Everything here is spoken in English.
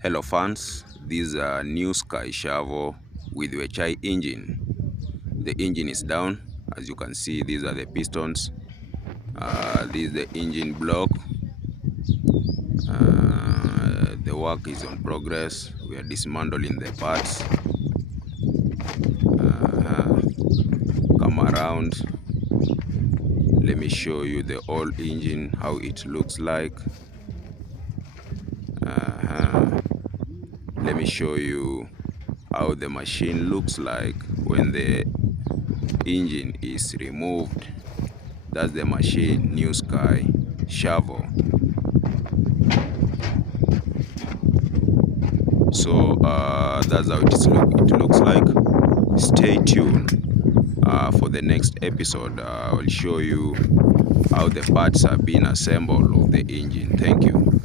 Hello fans, this is a new Sky shovel with WEICHAI engine. The engine is down. As you can see, these are the pistons. This is the engine block. The work is on progress. We are dismantling the parts. Come around. Let me show you the old engine, how it looks like. Let me show you how the machine looks like when the engine is removed. That's the machine, new Sky shovel. So that's how it looks like. Stay tuned for the next episode. I will show you how the parts are being assembled of the engine. Thank you.